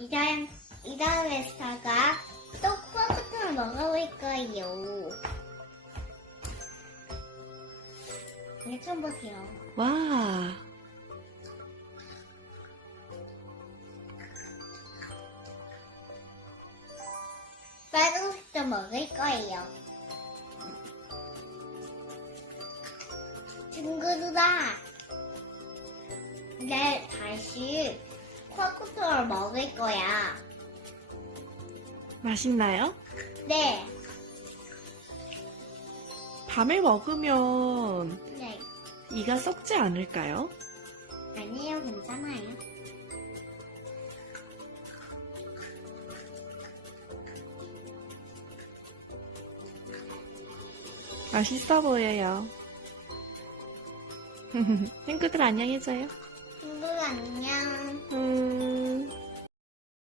이 다음, 이 다음에 스타가 또 코아쿠톤을 먹어볼 거예요. 이거 좀 보세요. 와. 빨간색도 먹을 거예요. 친구들아, 내 다시 코코토를 먹을 거야. 맛있나요? 네, 밤에 먹으면 네. 이가 썩지 않을까요? 아니에요, 괜찮아요. 맛있어 보여요. 친구들 안녕해줘요.